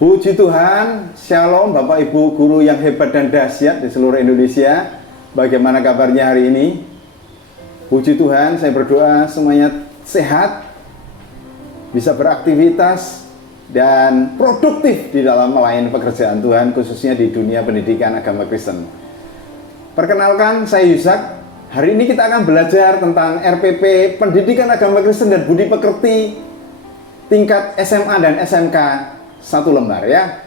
Puji Tuhan, Shalom Bapak Ibu guru yang hebat dan dahsyat di seluruh Indonesia. Bagaimana kabarnya hari ini? Puji Tuhan, saya berdoa semuanya sehat, bisa beraktivitas dan produktif di dalam melayani pekerjaan Tuhan, khususnya di dunia pendidikan agama Kristen. Perkenalkan, saya Yusak. Hari ini kita akan belajar tentang RPP Pendidikan Agama Kristen dan Budi Pekerti tingkat SMA dan SMK 1 lembar ya.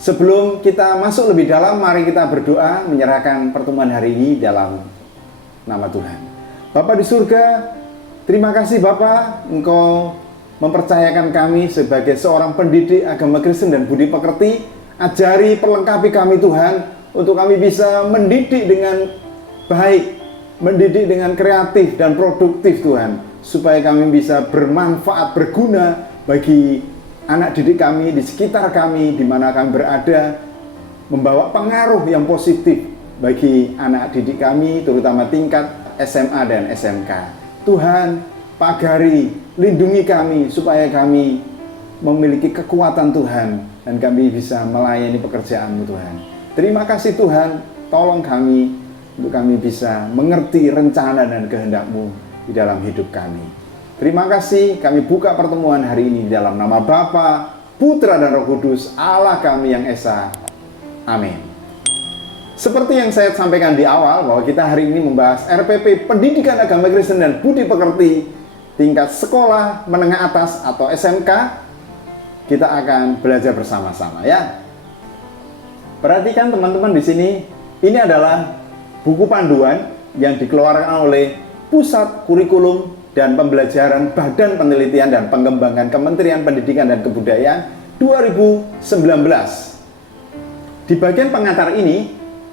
Sebelum kita masuk lebih dalam, mari kita berdoa menyerahkan pertemuan hari ini dalam nama Tuhan. Bapa di surga, terima kasih Bapa, Engkau mempercayakan kami sebagai seorang pendidik agama Kristen dan budi pekerti. Ajari, perlengkapi kami Tuhan, untuk kami bisa mendidik dengan baik, mendidik dengan kreatif dan produktif Tuhan, supaya kami bisa bermanfaat, berguna bagi anak didik kami, di sekitar kami, di mana kami berada, membawa pengaruh yang positif bagi anak didik kami, terutama tingkat SMA dan SMK. Tuhan, pagari, lindungi kami, supaya kami memiliki kekuatan Tuhan, dan kami bisa melayani pekerjaan-Mu Tuhan. Terima kasih Tuhan, tolong kami, untuk kami bisa mengerti rencana dan kehendak-Mu di dalam hidup kami. Terima kasih, kami buka pertemuan hari ini dalam nama Bapa, Putra dan Roh Kudus, Allah kami yang Esa. Amin. Seperti yang saya sampaikan di awal, bahwa kita hari ini membahas RPP Pendidikan Agama Kristen dan Budi Pekerti tingkat sekolah menengah atas atau SMK. Kita akan belajar bersama-sama ya. Perhatikan teman-teman di sini, ini adalah buku panduan yang dikeluarkan oleh Pusat Kurikulum dan Pembelajaran Badan Penelitian dan Pengembangan Kementerian Pendidikan dan Kebudayaan 2019. Di bagian pengantar ini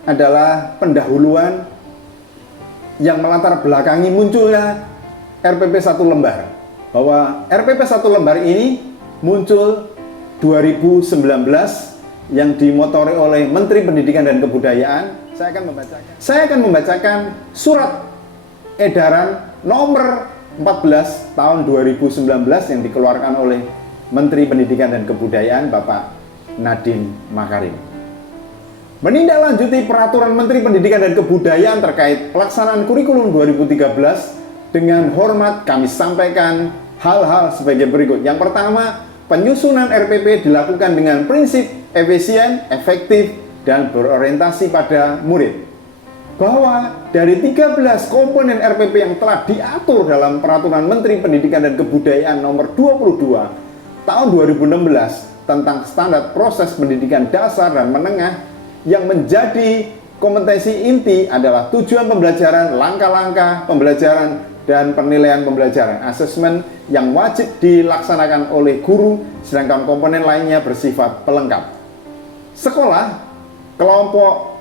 adalah pendahuluan yang melatar belakangi munculnya RPP 1 lembar. Bahwa RPP 1 lembar ini muncul 2019 yang dimotori oleh Menteri Pendidikan dan Kebudayaan. Saya akan membacakan surat edaran nomor 14 tahun 2019 yang dikeluarkan oleh Menteri Pendidikan dan Kebudayaan Bapak Nadiem Makarim. Menindaklanjuti peraturan Menteri Pendidikan dan Kebudayaan terkait pelaksanaan kurikulum 2013, dengan hormat kami sampaikan hal-hal sebagai berikut. Yang pertama, penyusunan RPP dilakukan dengan prinsip efisien, efektif, dan berorientasi pada murid. Bahwa dari 13 komponen RPP yang telah diatur dalam Peraturan Menteri Pendidikan dan Kebudayaan nomor 22 tahun 2016 tentang standar proses pendidikan dasar dan menengah, yang menjadi kompetensi inti adalah tujuan pembelajaran, langkah-langkah pembelajaran, dan penilaian pembelajaran, asesmen yang wajib dilaksanakan oleh guru, sedangkan komponen lainnya bersifat pelengkap. Sekolah, kelompok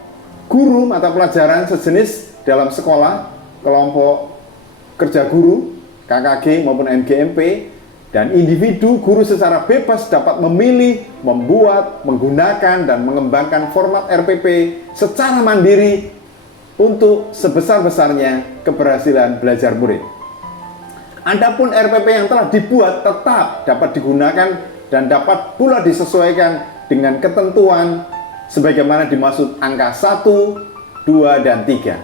guru mata pelajaran sejenis dalam sekolah, kelompok kerja guru, KKG maupun MGMP, dan individu guru secara bebas dapat memilih, membuat, menggunakan, dan mengembangkan format RPP secara mandiri untuk sebesar-besarnya keberhasilan belajar murid. Adapun RPP yang telah dibuat tetap dapat digunakan dan dapat pula disesuaikan dengan ketentuan sebagaimana dimaksud angka 1, 2, dan 3.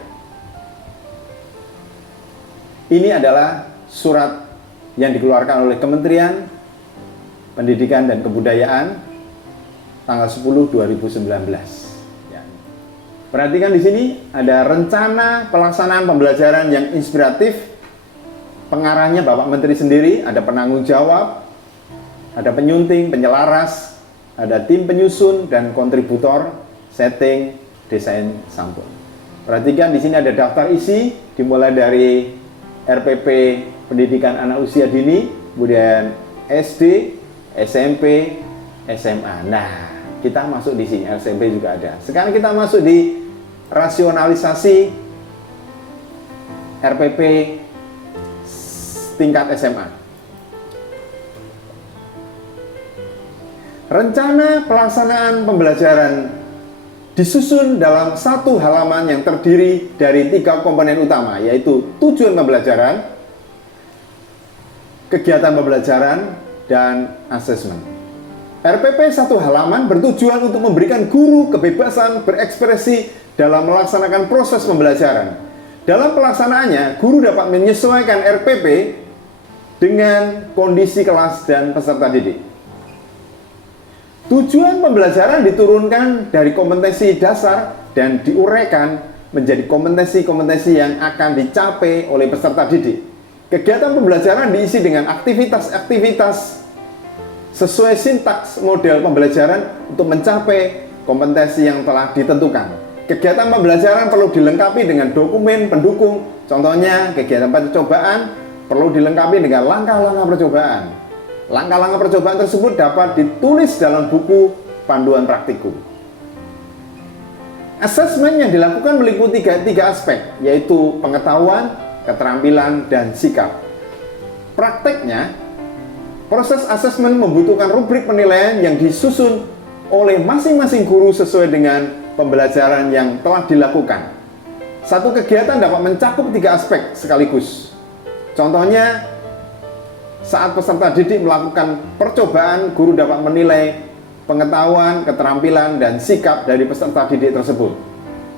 Ini adalah surat yang dikeluarkan oleh Kementerian Pendidikan dan Kebudayaan tanggal 10 2019. Ya. Perhatikan di sini ada rencana pelaksanaan pembelajaran yang inspiratif. Pengarahnya Bapak Menteri sendiri, ada penanggung jawab, ada penyunting, penyelaras, ada tim penyusun dan kontributor, setting, desain sampul. Perhatikan di sini ada daftar isi, dimulai dari RPP Pendidikan Anak Usia Dini, kemudian SD, SMP, SMA. Nah, kita masuk di sini, SMP juga ada. Sekarang kita masuk di rasionalisasi RPP tingkat SMA. Rencana pelaksanaan pembelajaran disusun dalam satu halaman yang terdiri dari 3 komponen utama, yaitu tujuan pembelajaran, kegiatan pembelajaran, dan asesmen. RPP 1 halaman bertujuan untuk memberikan guru kebebasan berekspresi dalam melaksanakan proses pembelajaran. Dalam pelaksanaannya, guru dapat menyesuaikan RPP dengan kondisi kelas dan peserta didik. Tujuan pembelajaran diturunkan dari kompetensi dasar dan diuraikan menjadi kompetensi-kompetensi yang akan dicapai oleh peserta didik. Kegiatan pembelajaran diisi dengan aktivitas-aktivitas sesuai sintaks model pembelajaran untuk mencapai kompetensi yang telah ditentukan. Kegiatan pembelajaran perlu dilengkapi dengan dokumen pendukung. Contohnya, kegiatan percobaan perlu dilengkapi dengan langkah-langkah percobaan. Langkah-langkah percobaan tersebut dapat ditulis dalam buku panduan praktikum. Asesmen yang dilakukan meliputi tiga aspek, yaitu pengetahuan, keterampilan, dan sikap. Prakteknya, proses asesmen membutuhkan rubrik penilaian yang disusun oleh masing-masing guru sesuai dengan pembelajaran yang telah dilakukan. Satu kegiatan dapat mencakup 3 aspek sekaligus. Contohnya, saat peserta didik melakukan percobaan, guru dapat menilai pengetahuan, keterampilan, dan sikap dari peserta didik tersebut.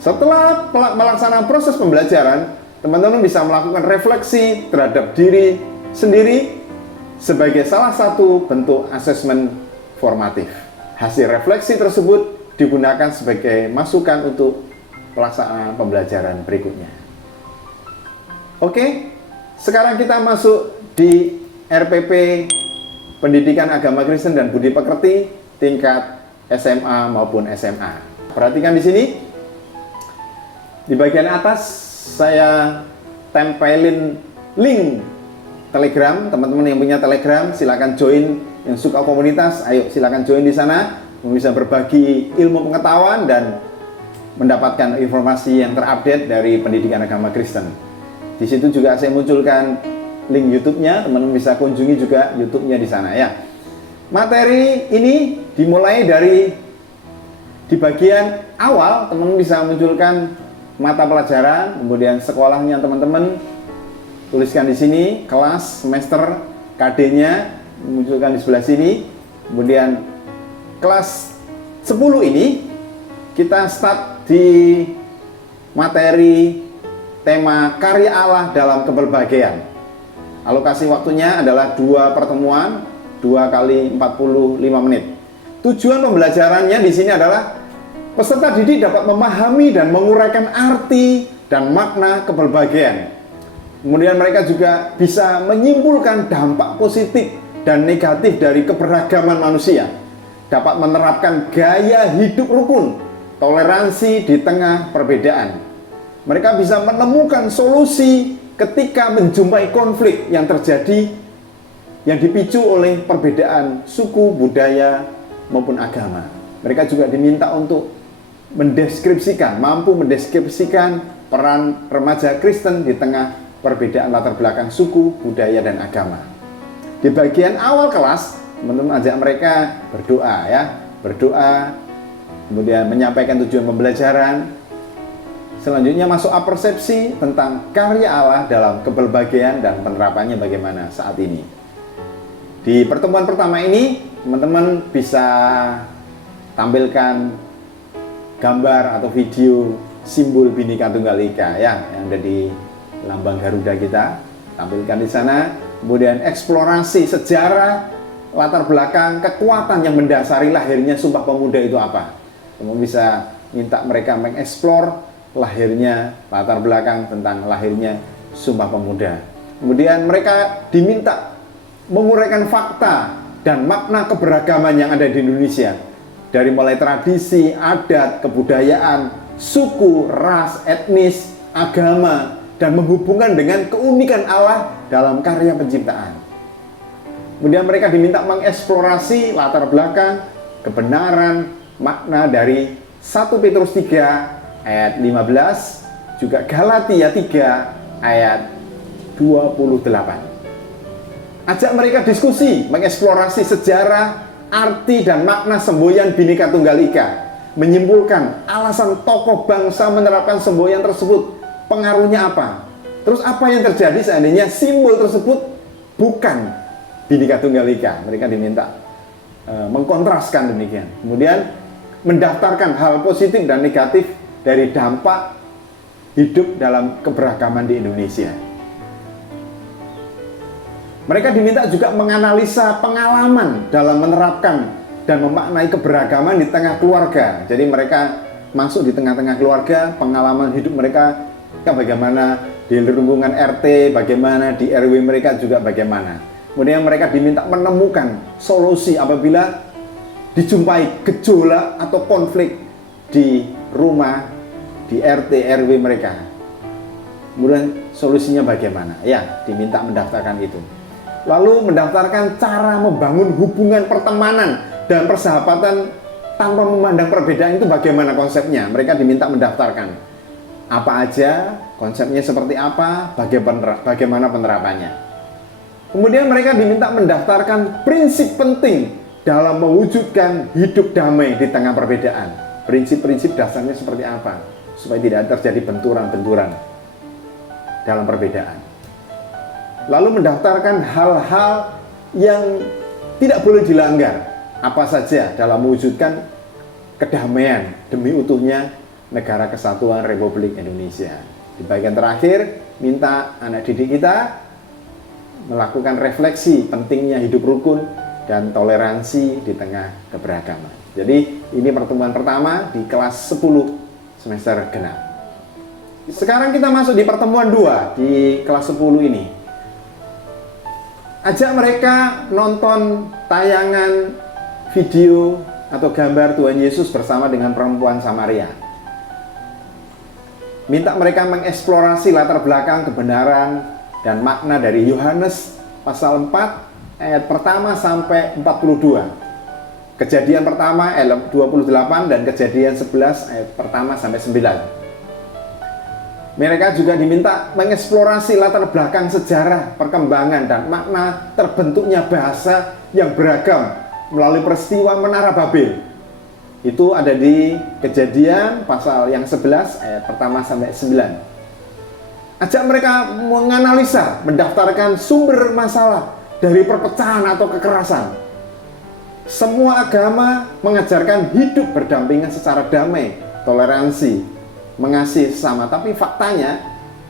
Setelah melaksanakan proses pembelajaran, teman-teman bisa melakukan refleksi terhadap diri sendiri sebagai salah satu bentuk asesmen formatif. Hasil refleksi tersebut digunakan sebagai masukan untuk pelaksanaan pembelajaran berikutnya. Oke, sekarang kita masuk di RPP Pendidikan Agama Kristen dan Budi Pekerti tingkat SMA maupun SMA. Perhatikan di sini. Di bagian atas saya tempelin link Telegram. Teman-teman yang punya Telegram silakan join, yang suka komunitas, ayo silakan join di sana. Bisa berbagi ilmu pengetahuan dan mendapatkan informasi yang terupdate dari pendidikan agama Kristen. Di situ juga saya munculkan link YouTube-nya, teman-teman bisa kunjungi juga YouTube-nya di sana ya. Materi ini dimulai dari di bagian awal, teman-teman bisa munculkan mata pelajaran, kemudian sekolahnya teman-teman tuliskan di sini, kelas, semester, KD-nya munculkan di sebelah sini. Kemudian kelas 10 ini kita start di materi tema karya Allah dalam keberbahagiaan. Alokasi waktunya adalah 2 pertemuan, 2 kali 45 menit. Tujuan pembelajarannya di sini adalah peserta didik dapat memahami dan menguraikan arti dan makna keberbahagiaan. Kemudian mereka juga bisa menyimpulkan dampak positif dan negatif dari keberagaman manusia. Dapat menerapkan gaya hidup rukun, toleransi di tengah perbedaan. Mereka bisa menemukan solusi ketika menjumpai konflik yang terjadi yang dipicu oleh perbedaan suku, budaya, maupun agama. Mereka juga diminta untuk mampu mendeskripsikan peran remaja Kristen di tengah perbedaan latar belakang suku, budaya, dan agama. Di bagian awal kelas, teman-teman ajak mereka berdoa, kemudian menyampaikan tujuan pembelajaran. Selanjutnya masuk apersepsi tentang karya Allah dalam keberbahagiaan dan penerapannya bagaimana saat ini. Di pertemuan pertama ini, teman-teman bisa tampilkan gambar atau video simbol Bhinneka Tunggal Ika ya, yang ada di lambang Garuda kita, tampilkan di sana. Kemudian eksplorasi sejarah, latar belakang, kekuatan yang mendasari lahirnya Sumpah Pemuda itu apa. Teman bisa minta mereka mengeksplor lahirnya, latar belakang tentang lahirnya Sumpah Pemuda. Kemudian mereka diminta menguraikan fakta dan makna keberagaman yang ada di Indonesia. Dari mulai tradisi, adat, kebudayaan, suku, ras, etnis, agama, dan menghubungkan dengan keunikan Allah dalam karya penciptaan. Kemudian mereka diminta mengeksplorasi latar belakang, kebenaran, makna dari 1 Petrus 3 ayat 15, juga Galatia 3 ayat 28. Ajak mereka diskusi, mengeksplorasi sejarah, arti dan makna semboyan Bhinneka Tunggal Ika, menyimpulkan alasan tokoh bangsa menerapkan semboyan tersebut, pengaruhnya apa, terus apa yang terjadi seandainya simbol tersebut bukan Bhinneka Tunggal Ika. Mereka diminta mengkontraskan demikian. Kemudian mendaftarkan hal positif dan negatif dari dampak hidup dalam keberagaman di Indonesia. Mereka diminta juga menganalisa pengalaman dalam menerapkan dan memaknai keberagaman di tengah keluarga. Jadi mereka masuk di tengah-tengah keluarga, pengalaman hidup mereka bagaimana di lingkungan RT, bagaimana di RW mereka juga bagaimana. Kemudian mereka diminta menemukan solusi apabila dijumpai gejolak atau konflik di rumah, di RT, RW mereka. Kemudian solusinya bagaimana? Ya, diminta mendaftarkan itu. Lalu mendaftarkan cara membangun hubungan pertemanan dan persahabatan tanpa memandang perbedaan itu bagaimana konsepnya. Mereka diminta mendaftarkan apa aja, konsepnya seperti apa, bagaimana penerapannya. Kemudian mereka diminta mendaftarkan prinsip penting dalam mewujudkan hidup damai di tengah perbedaan. Prinsip-prinsip dasarnya seperti apa, supaya tidak terjadi benturan-benturan dalam perbedaan. Lalu mendaftarkan hal-hal yang tidak boleh dilanggar, apa saja dalam mewujudkan kedamaian demi utuhnya Negara Kesatuan Republik Indonesia. Di bagian terakhir, minta anak didik kita melakukan refleksi pentingnya hidup rukun dan toleransi di tengah keberagaman. Jadi ini pertemuan pertama di kelas 10 semester genap. Sekarang kita masuk di pertemuan 2 di kelas 10 ini. Ajak mereka nonton tayangan video atau gambar Tuhan Yesus bersama dengan perempuan Samaria. Minta mereka mengeksplorasi latar belakang kebenaran dan makna dari Yohanes pasal 4 ayat pertama sampai 42. Kejadian pertama ayat 28 dan kejadian 11 ayat pertama sampai 9. Mereka juga diminta mengeksplorasi latar belakang sejarah, perkembangan, dan makna terbentuknya bahasa yang beragam melalui peristiwa Menara Babel. Itu ada di Kejadian pasal yang 11 ayat pertama sampai 9. Ajak mereka menganalisa, mendaftarkan sumber masalah dari perpecahan atau kekerasan. Semua agama mengajarkan hidup berdampingan secara damai, toleransi, mengasihi sesama, tapi faktanya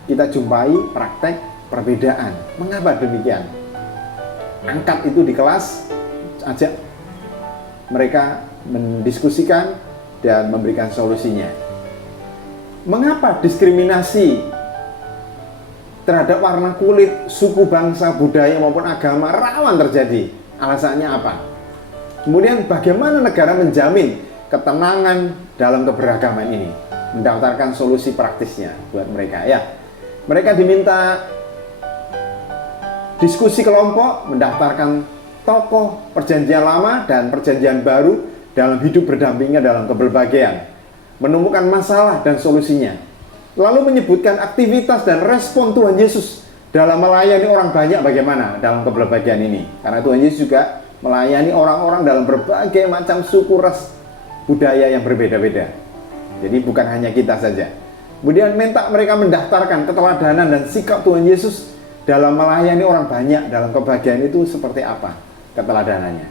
kita jumpai praktek perbedaan. Mengapa demikian? Angkat itu di kelas, ajak mereka mendiskusikan dan memberikan solusinya. Mengapa diskriminasi terhadap warna kulit, suku, bangsa, budaya maupun agama rawan terjadi? Alasannya apa? Kemudian bagaimana negara menjamin ketenangan dalam keberagaman ini? Mendaftarkan solusi praktisnya buat mereka ya. Mereka diminta diskusi kelompok, mendaftarkan tokoh perjanjian lama dan perjanjian baru dalam hidup berdampingan dalam keberbahagiaan, menemukan masalah dan solusinya, lalu menyebutkan aktivitas dan respon Tuhan Yesus dalam melayani orang banyak bagaimana dalam keberbahagiaan ini. Karena Tuhan Yesus juga melayani orang-orang dalam berbagai macam suku, ras, budaya yang berbeda-beda. Jadi bukan hanya kita saja. Kemudian minta mereka mendaftarkan keteladanan dan sikap Tuhan Yesus dalam melayani orang banyak dalam kebahagiaan itu seperti apa keteladanannya.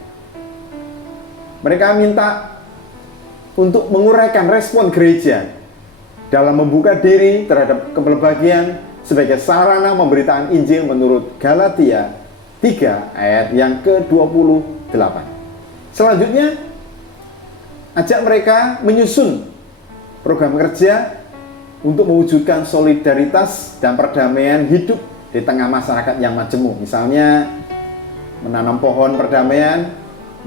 Mereka minta untuk menguraikan respon gereja dalam membuka diri terhadap keberbahagiaan sebagai sarana pemberitaan Injil menurut Galatia 3 ayat yang ke-28. Selanjutnya, ajak mereka menyusun program kerja untuk mewujudkan solidaritas dan perdamaian hidup di tengah masyarakat yang majemuk. Misalnya menanam pohon perdamaian,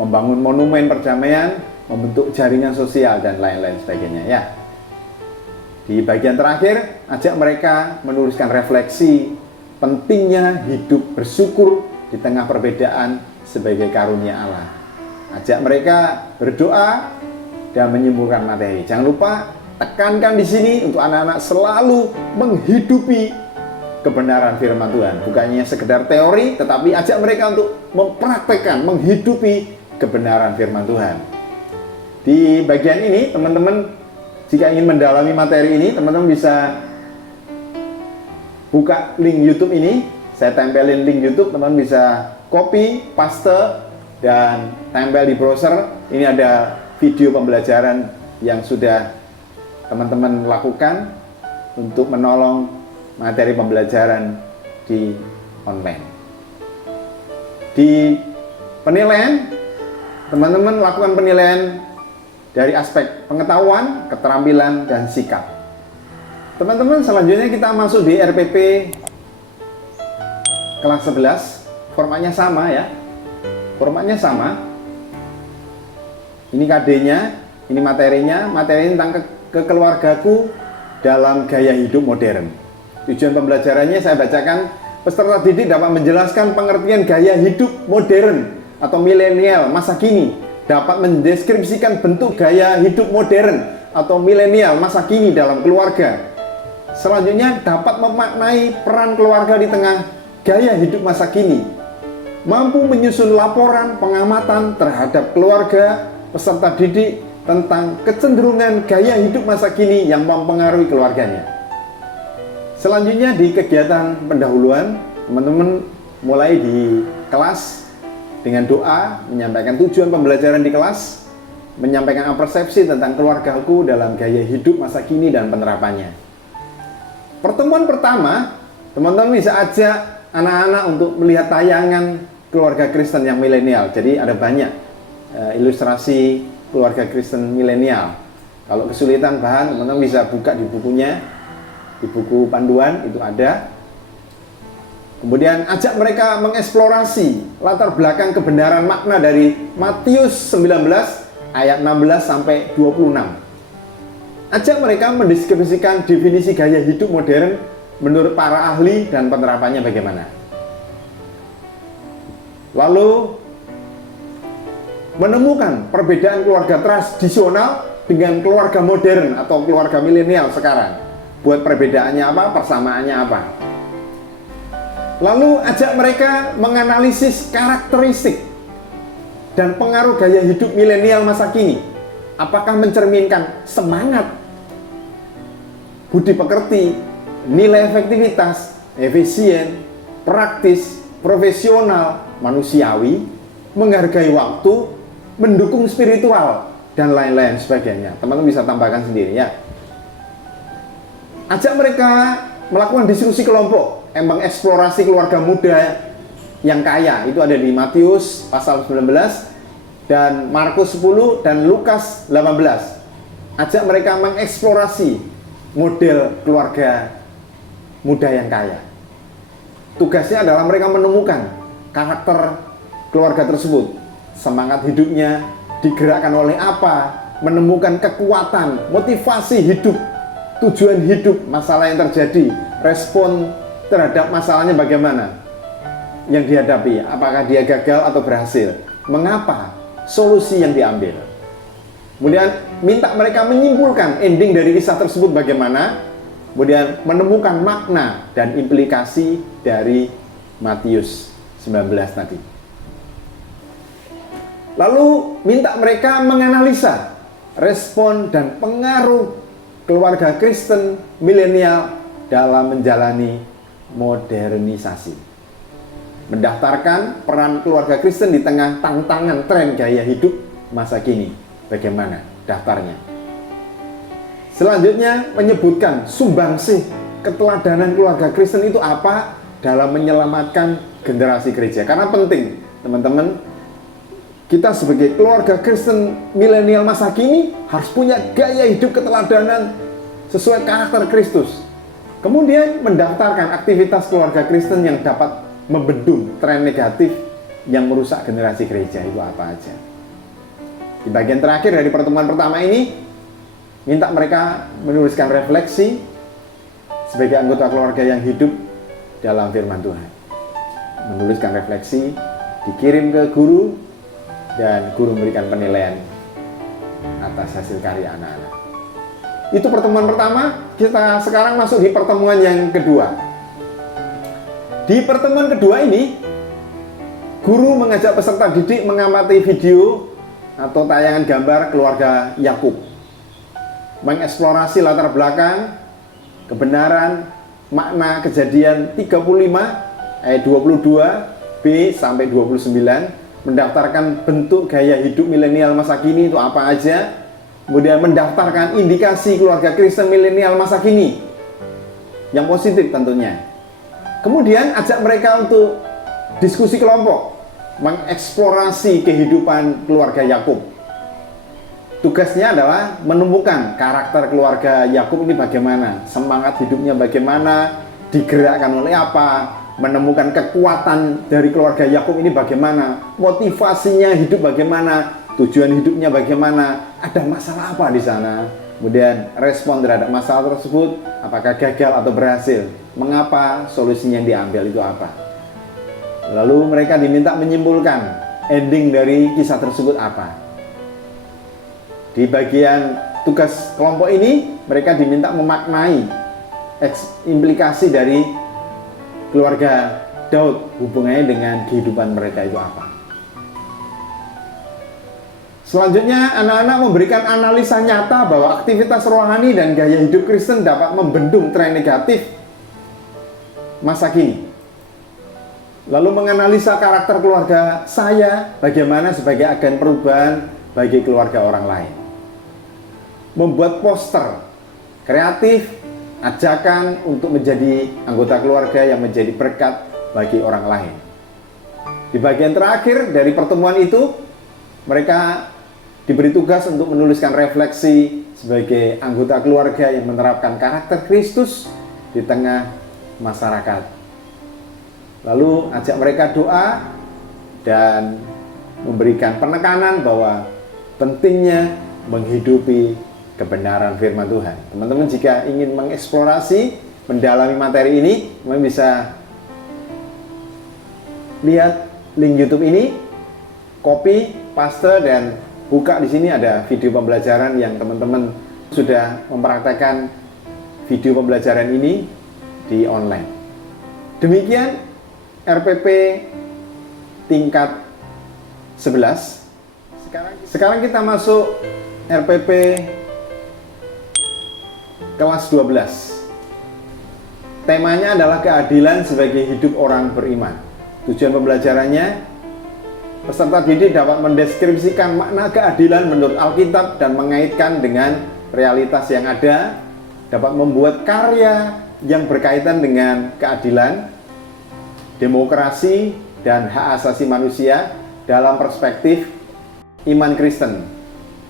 membangun monumen perdamaian, membentuk jaringan sosial dan lain-lain sebagainya ya. Di bagian terakhir, ajak mereka menuliskan refleksi pentingnya hidup bersyukur di tengah perbedaan sebagai karunia Allah. Ajak mereka berdoa dan menyimpulkan materi. Jangan lupa tekankan di sini untuk anak-anak selalu menghidupi kebenaran firman Tuhan. Bukannya sekedar teori, tetapi ajak mereka untuk mempraktekkan, menghidupi kebenaran firman Tuhan. Di bagian ini, teman-teman jika ingin mendalami materi ini, teman-teman bisa buka link YouTube ini. Saya tempelin link YouTube, teman-teman bisa copy, paste dan tempel di browser. Ini ada video pembelajaran yang sudah teman-teman lakukan untuk menolong materi pembelajaran di online. Di penilaian, teman-teman lakukan penilaian dari aspek pengetahuan, keterampilan, dan sikap. Teman-teman, selanjutnya kita masuk di RPP kelas 11. Formatnya sama ya. Formatnya sama. Ini KD-nya, ini materinya. Materi tentang kekeluargaku dalam gaya hidup modern. Tujuan pembelajarannya saya bacakan. Peserta didik dapat menjelaskan pengertian gaya hidup modern atau milenial masa kini, dapat mendeskripsikan bentuk gaya hidup modern atau milenial masa kini dalam keluarga. Selanjutnya dapat memaknai peran keluarga di tengah gaya hidup masa kini, mampu menyusun laporan pengamatan terhadap keluarga peserta didik tentang kecenderungan gaya hidup masa kini yang mempengaruhi keluarganya. Selanjutnya di kegiatan pendahuluan, teman-teman mulai di kelas dengan doa, menyampaikan tujuan pembelajaran di kelas, menyampaikan persepsi tentang keluargaku dalam gaya hidup masa kini dan penerapannya. Pertemuan pertama, teman-teman bisa ajak anak-anak untuk melihat tayangan keluarga Kristen yang milenial. Jadi ada banyak ilustrasi keluarga Kristen milenial. Kalau kesulitan bahan, teman-teman bisa buka di bukunya. Di buku panduan itu ada. Kemudian ajak mereka mengeksplorasi latar belakang kebenaran makna dari Matius 19 ayat 16 sampai 26. Ajak mereka mendeskripsikan definisi gaya hidup modern menurut para ahli dan penerapannya bagaimana. Lalu menemukan perbedaan keluarga tradisional dengan keluarga modern atau keluarga milenial sekarang. Buat perbedaannya apa, persamaannya apa. Lalu ajak mereka menganalisis karakteristik dan pengaruh gaya hidup milenial masa kini. Apakah mencerminkan semangat, budi pekerti, nilai efektivitas, efisien, praktis, profesional, manusiawi, menghargai waktu, mendukung spiritual, dan lain-lain sebagainya. Teman-teman bisa tambahkan sendiri ya. Ajak mereka melakukan diskusi kelompok yang mengeksplorasi keluarga muda yang kaya. Itu ada di Matius pasal 19 dan Markus 10 dan Lukas 18. Ajak mereka mengeksplorasi model keluarga muda yang kaya. Tugasnya adalah mereka menemukan karakter keluarga tersebut. Semangat hidupnya digerakkan oleh apa, menemukan kekuatan, motivasi hidup, tujuan hidup, masalah yang terjadi, respon terhadap masalahnya bagaimana yang dihadapi, apakah dia gagal atau berhasil, mengapa, solusi yang diambil. Kemudian minta mereka menyimpulkan ending dari kisah tersebut bagaimana, kemudian menemukan makna dan implikasi dari Matius 19 tadi. Lalu minta mereka menganalisa respon dan pengaruh keluarga Kristen milenial dalam menjalani modernisasi. Mendaftarkan peran keluarga Kristen di tengah tantangan tren gaya hidup masa kini. Bagaimana daftarnya? Selanjutnya menyebutkan sumbangsih keteladanan keluarga Kristen itu apa dalam menyelamatkan generasi gereja. Karena penting, teman-teman, kita sebagai keluarga Kristen milenial masa kini harus punya gaya hidup keteladanan sesuai karakter Kristus. Kemudian mendaftarkan aktivitas keluarga Kristen yang dapat membendung tren negatif yang merusak generasi gereja itu apa aja. Di bagian terakhir dari pertemuan pertama ini, minta mereka menuliskan refleksi sebagai anggota keluarga yang hidup dalam firman Tuhan. Menuliskan refleksi, dikirim ke guru, dan guru memberikan penilaian atas hasil karya anak-anak. Itu pertemuan pertama. Kita sekarang masuk di pertemuan yang kedua. Di pertemuan kedua ini, guru mengajak peserta didik mengamati video atau tayangan gambar keluarga Yakub, mengeksplorasi latar belakang, kebenaran, makna kejadian 35 ayat 22b sampai 29 mendaftarkan bentuk gaya hidup milenial masa kini itu apa aja, kemudian mendaftarkan indikasi keluarga Kristen milenial masa kini yang positif tentunya. Kemudian ajak mereka untuk diskusi kelompok, mengeksplorasi kehidupan keluarga Yakub. Tugasnya adalah menemukan karakter keluarga Yakub ini bagaimana, semangat hidupnya bagaimana, digerakkan oleh apa, menemukan kekuatan dari keluarga Yakub ini bagaimana, motivasinya hidup bagaimana, tujuan hidupnya bagaimana, ada masalah apa di sana, kemudian respon terhadap masalah tersebut, apakah gagal atau berhasil, mengapa, solusinya yang diambil itu apa. Lalu mereka diminta menyimpulkan ending dari kisah tersebut apa. Di bagian tugas kelompok ini, mereka diminta memaknai implikasi dari keluarga Daud, hubungannya dengan kehidupan mereka itu apa. Selanjutnya, anak-anak memberikan analisa nyata bahwa aktivitas rohani dan gaya hidup Kristen dapat membendung tren negatif masa kini. Lalu menganalisa karakter keluarga saya, bagaimana sebagai agen perubahan bagi keluarga orang lain. Membuat poster kreatif, ajakan untuk menjadi anggota keluarga yang menjadi berkat bagi orang lain. Di bagian terakhir dari pertemuan itu, mereka diberi tugas untuk menuliskan refleksi sebagai anggota keluarga yang menerapkan karakter Kristus di tengah masyarakat. Lalu ajak mereka doa dan memberikan penekanan bahwa pentingnya menghidupi kebenaran firman Tuhan. Teman-teman jika ingin mengeksplorasi, mendalami materi ini, teman bisa lihat link YouTube ini, copy, paste, dan buka di sini ada video pembelajaran yang teman-teman sudah mempraktekkan video pembelajaran ini di online. Demikian RPP tingkat 11. Sekarang kita masuk RPP kelas 12. Temanya adalah keadilan sebagai hidup orang beriman. Tujuan pembelajarannya, peserta didik dapat mendeskripsikan makna keadilan menurut Alkitab dan mengaitkan dengan realitas yang ada, dapat membuat karya yang berkaitan dengan keadilan, demokrasi, dan hak asasi manusia dalam perspektif iman Kristen.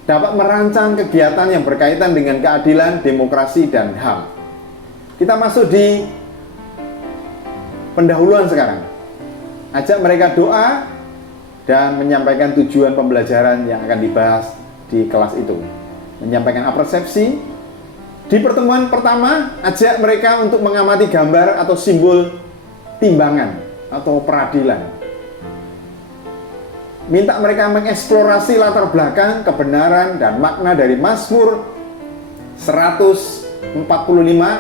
Dapat merancang kegiatan yang berkaitan dengan keadilan, demokrasi, dan HAM. Kita masuk di pendahuluan sekarang. Ajak mereka doa dan menyampaikan tujuan pembelajaran yang akan dibahas di kelas itu. Menyampaikan persepsi. Di pertemuan pertama, ajak mereka untuk mengamati gambar atau simbol timbangan atau peradilan. Minta mereka mengeksplorasi latar belakang, kebenaran, dan makna dari Mazmur 145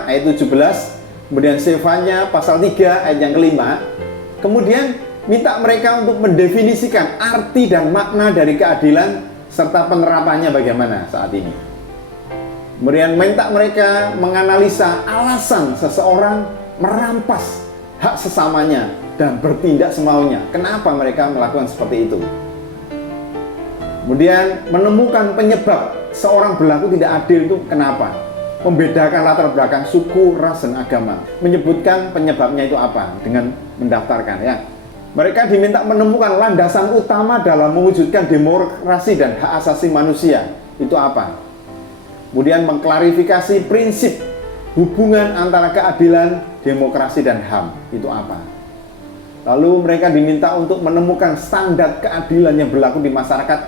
ayat 17, kemudian Sefanya pasal 3 ayat yang kelima. Kemudian minta mereka untuk mendefinisikan arti dan makna dari keadilan serta penerapannya bagaimana saat ini. Kemudian minta mereka menganalisa alasan seseorang merampas hak sesamanya dan bertindak semaunya. Kenapa mereka melakukan seperti itu? Kemudian menemukan penyebab seorang berlaku tidak adil itu kenapa? Membedakan latar belakang suku, ras, dan agama. Menyebutkan penyebabnya itu apa dengan mendaftarkan ya. Mereka diminta menemukan landasan utama dalam mewujudkan demokrasi dan hak asasi manusia. Itu apa? Kemudian mengklarifikasi prinsip hubungan antara keadilan, demokrasi, dan HAM. Itu apa? Lalu mereka diminta untuk menemukan standar keadilan yang berlaku di masyarakat.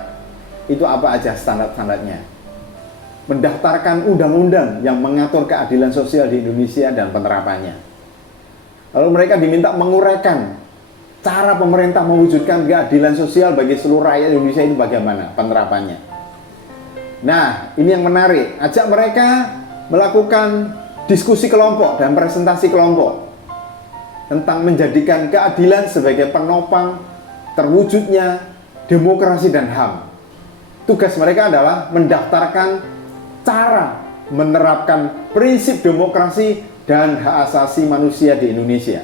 Itu apa aja standar-standarnya? Mendaftarkan undang-undang yang mengatur keadilan sosial di Indonesia dan penerapannya. Lalu mereka diminta menguraikan cara pemerintah mewujudkan keadilan sosial bagi seluruh rakyat Indonesia itu bagaimana penerapannya. Nah, ini yang menarik. Ajak mereka melakukan diskusi kelompok dan presentasi kelompok tentang menjadikan keadilan sebagai penopang terwujudnya demokrasi dan HAM. Tugas mereka adalah mendaftarkan cara menerapkan prinsip demokrasi dan hak asasi manusia di Indonesia.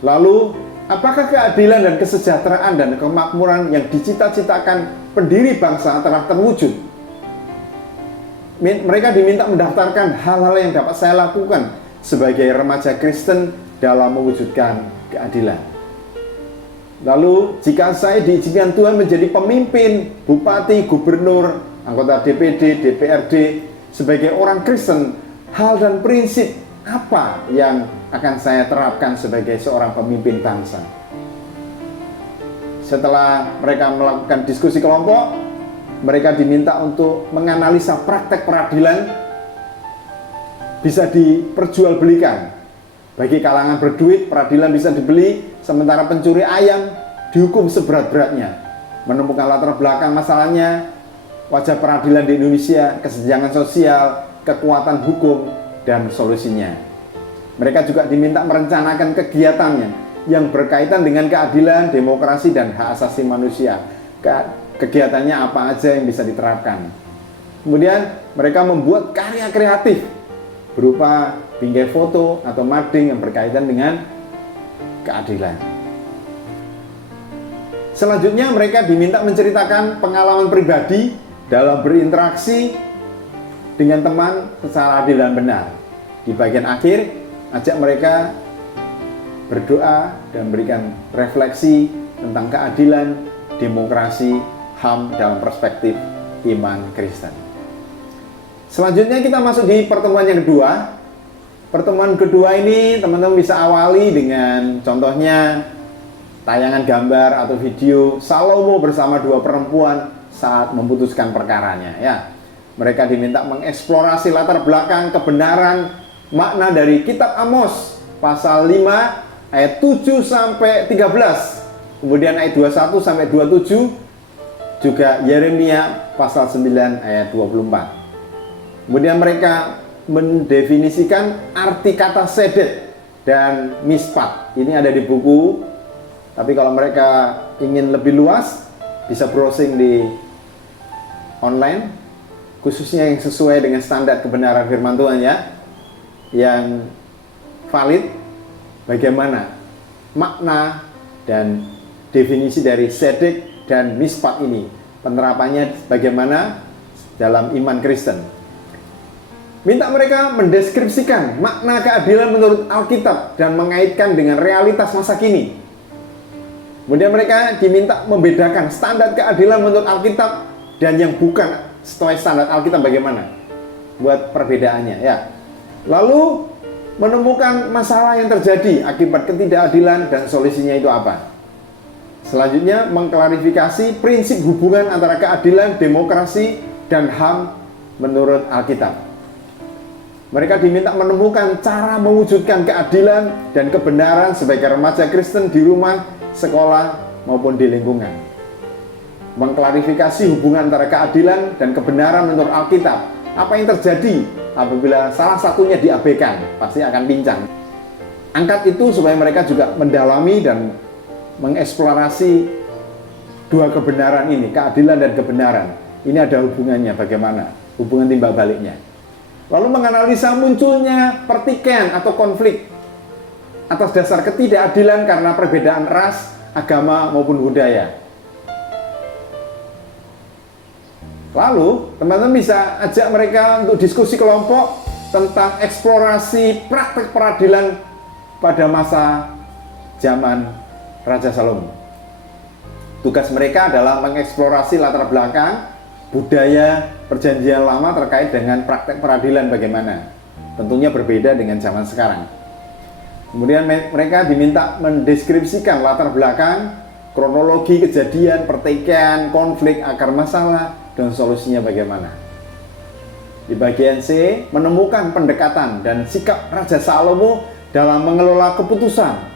Lalu Apakah keadilan dan kesejahteraan dan kemakmuran yang dicita-citakan pendiri bangsa telah terwujud? Mereka diminta mendaftarkan hal-hal yang dapat saya lakukan sebagai remaja Kristen dalam mewujudkan keadilan. Lalu, jika saya diizinkan Tuhan menjadi pemimpin, bupati, gubernur, anggota DPD, DPRD, sebagai orang Kristen, hal dan prinsip apa yang akan saya terapkan sebagai seorang pemimpin bangsa? Setelah mereka melakukan diskusi kelompok, mereka diminta untuk menganalisa praktek peradilan bisa diperjualbelikan. Bagi kalangan berduit, peradilan bisa dibeli, sementara pencuri ayam dihukum seberat-beratnya. Menemukan latar belakang masalahnya, wajah peradilan di Indonesia, kesenjangan sosial, kekuatan hukum, dan solusinya. Mereka juga diminta merencanakan kegiatannya yang berkaitan dengan keadilan, demokrasi, dan hak asasi manusia. Kegiatannya apa aja yang bisa diterapkan. Kemudian mereka membuat karya kreatif berupa bingkai foto atau mading yang berkaitan dengan keadilan. Selanjutnya mereka diminta menceritakan pengalaman pribadi dalam berinteraksi dengan teman secara adil dan benar. Di bagian akhir, ajak mereka berdoa dan berikan refleksi tentang keadilan, demokrasi, HAM dalam perspektif iman Kristen. Selanjutnya kita masuk di pertemuan yang kedua. Pertemuan kedua ini teman-teman bisa awali dengan contohnya tayangan gambar atau video Salomo bersama dua perempuan saat memutuskan perkaranya. Ya, mereka diminta mengeksplorasi latar belakang kebenaran makna dari kitab Amos pasal 5 ayat 7 sampai 13. Kemudian ayat 21 sampai 27, juga Yeremia pasal 9 ayat 24. Kemudian mereka mendefinisikan arti kata sedet dan mispat. Ini ada di buku, tapi kalau mereka ingin lebih luas, bisa browsing di online, khususnya yang sesuai dengan standar kebenaran firman Tuhan ya, yang valid, bagaimana makna dan definisi dari sedek dan mispat ini, penerapannya bagaimana dalam iman Kristen. Minta mereka mendeskripsikan makna keadilan menurut Alkitab dan mengaitkan dengan realitas masa kini. Kemudian mereka diminta membedakan standar keadilan menurut Alkitab dan yang bukan sesuai standar Alkitab bagaimana. Buat perbedaannya ya. Lalu menemukan masalah yang terjadi akibat ketidakadilan dan solusinya itu apa. Selanjutnya mengklarifikasi prinsip hubungan antara keadilan, demokrasi, dan HAM menurut Alkitab. Mereka diminta menemukan cara mewujudkan keadilan dan kebenaran sebagai remaja Kristen di rumah, sekolah, maupun di lingkungan. Mengklarifikasi hubungan antara keadilan dan kebenaran menurut Alkitab. Apa yang terjadi apabila salah satunya diabaikan? Pasti akan pincang. Angkat itu supaya mereka juga mendalami dan mengeksplorasi dua kebenaran ini, keadilan dan kebenaran. Ini ada hubungannya bagaimana? Hubungan timbal baliknya. Lalu menganalisa munculnya pertikaian atau konflik atas dasar ketidakadilan karena perbedaan ras, agama, maupun budaya. Lalu teman-teman bisa ajak mereka untuk diskusi kelompok tentang eksplorasi praktek peradilan pada masa zaman Raja Salomo. Tugas mereka adalah mengeksplorasi latar belakang, budaya, perjanjian lama terkait dengan praktek peradilan bagaimana. Tentunya berbeda dengan zaman sekarang. Kemudian mereka diminta mendeskripsikan latar belakang, kronologi kejadian, pertikaian, konflik, akar masalah, dan solusinya bagaimana. Di bagian C, menemukan pendekatan dan sikap Raja Salomo dalam mengelola keputusan.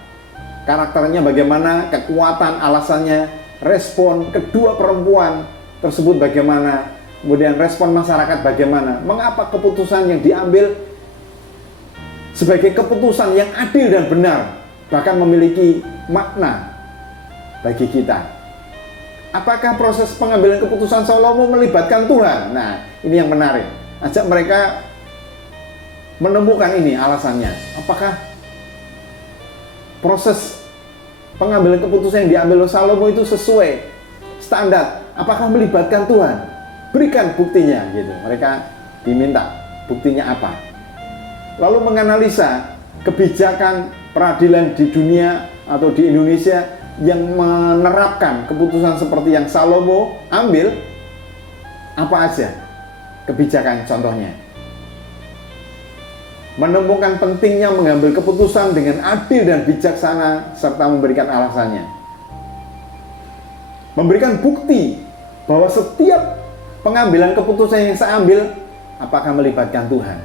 Karakternya bagaimana, kekuatan alasannya, respon kedua perempuan tersebut bagaimana, kemudian respon masyarakat bagaimana, mengapa keputusan yang diambil sebagai keputusan yang adil dan benar, bahkan memiliki makna bagi kita. Apakah proses pengambilan keputusan Salomo melibatkan Tuhan? Nah, ini yang menarik. Ajak mereka menemukan ini alasannya. Apakah proses pengambilan keputusan yang diambil oleh Salomo itu sesuai standar? Apakah melibatkan Tuhan? Berikan buktinya gitu. Mereka diminta buktinya apa. Lalu menganalisa kebijakan peradilan di dunia atau di Indonesia yang menerapkan keputusan seperti yang Salomo ambil, apa aja kebijakan contohnya. Menemukan pentingnya mengambil keputusan dengan adil dan bijaksana serta memberikan alasannya. Memberikan bukti bahwa setiap pengambilan keputusan yang saya ambil apakah melibatkan Tuhan.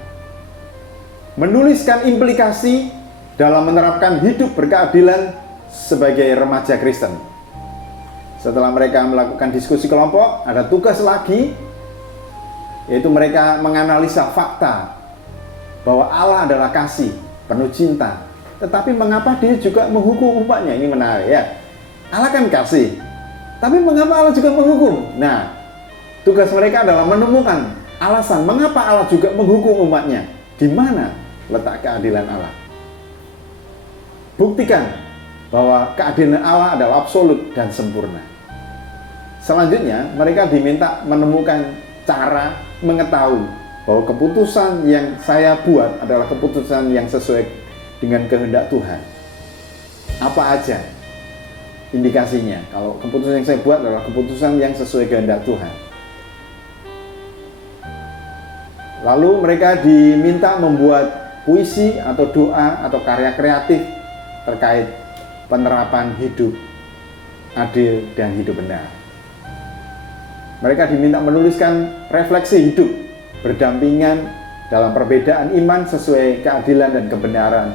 Menuliskan implikasi dalam menerapkan hidup berkeadilan sebagai remaja Kristen. Setelah mereka melakukan diskusi kelompok, ada tugas lagi, yaitu mereka menganalisa fakta bahwa Allah adalah kasih, penuh cinta. Tetapi mengapa dia juga menghukum umatnya? Ini menarik ya. Allah kan kasih, tapi mengapa Allah juga menghukum? Nah, tugas mereka adalah menemukan alasan mengapa Allah juga menghukum umatnya. Di mana letak keadilan Allah? Buktikan bahwa keadilan Allah adalah absolut dan sempurna. Selanjutnya, mereka diminta menemukan cara mengetahui bahwa keputusan yang saya buat adalah keputusan yang sesuai dengan kehendak Tuhan. Apa aja indikasinya kalau keputusan yang saya buat adalah keputusan yang sesuai kehendak Tuhan? Lalu mereka diminta membuat puisi atau doa atau karya kreatif terkait penerapan hidup adil dan hidup benar. Mereka diminta menuliskan refleksi hidup berdampingan dalam perbedaan iman sesuai keadilan dan kebenaran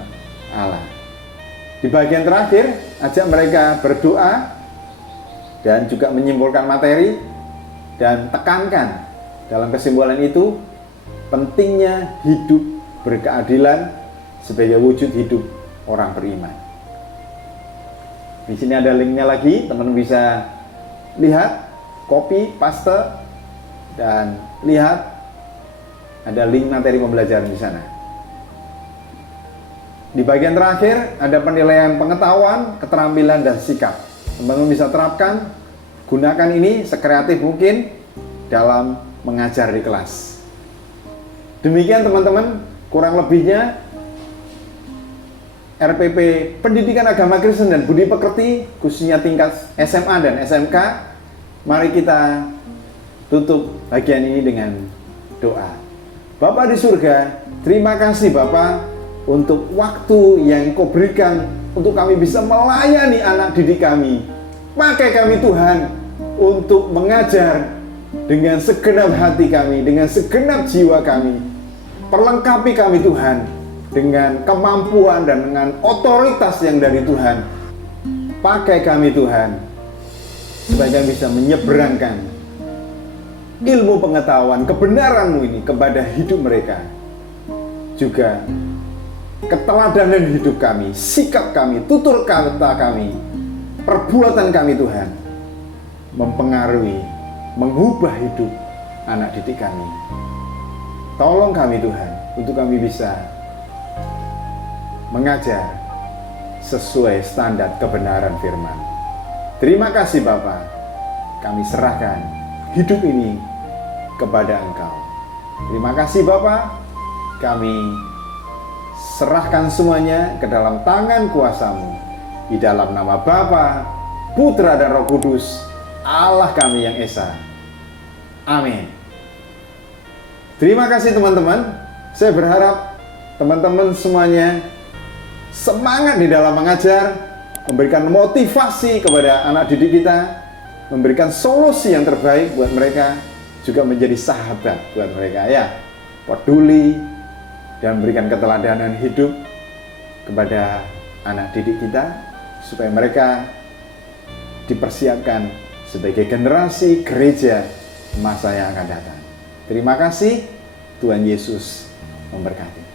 Allah. Di bagian terakhir, ajak mereka berdoa dan juga menyimpulkan materi dan tekankan dalam kesimpulan itu pentingnya hidup berkeadilan sebagai wujud hidup orang beriman. Di sini ada linknya lagi, teman-teman bisa lihat, copy, paste, dan lihat ada link materi pembelajaran di sana. Di bagian terakhir ada penilaian pengetahuan, keterampilan, dan sikap. Teman-teman bisa terapkan, gunakan ini sekreatif mungkin dalam mengajar di kelas. Demikian teman-teman, kurang lebihnya RPP Pendidikan Agama Kristen dan Budi Pekerti, khususnya tingkat SMA dan SMK. Mari kita tutup bagian ini dengan doa. Bapa di surga, terima kasih Bapa untuk waktu yang Kau berikan untuk kami bisa melayani anak didik kami. Pakai kami Tuhan untuk mengajar dengan segenap hati kami, dengan segenap jiwa kami. Perlengkapi kami Tuhan dengan kemampuan dan dengan otoritas yang dari Tuhan. Pakai kami Tuhan supaya kami bisa menyeberangkan ilmu pengetahuan, kebenaran-Mu ini kepada hidup mereka. Juga keteladanan hidup kami, sikap kami, tutur kata kami, perbuatan kami Tuhan mempengaruhi, mengubah hidup anak didik kami. Tolong kami Tuhan untuk kami bisa mengajar sesuai standar kebenaran firman. Terima kasih Bapa, kami serahkan hidup ini kepada Engkau. Terima kasih Bapa, kami serahkan semuanya ke dalam tangan kuasa-Mu. Di dalam nama Bapa, Putra dan Roh Kudus, Allah kami yang Esa. Amin. Terima kasih teman-teman. Saya berharap teman-teman semuanya semangat di dalam mengajar, memberikan motivasi kepada anak didik kita, memberikan solusi yang terbaik buat mereka, juga menjadi sahabat buat mereka ya, peduli dan memberikan keteladanan hidup kepada anak didik kita supaya mereka dipersiapkan sebagai generasi gereja masa yang akan datang. Terima kasih, Tuhan Yesus memberkati.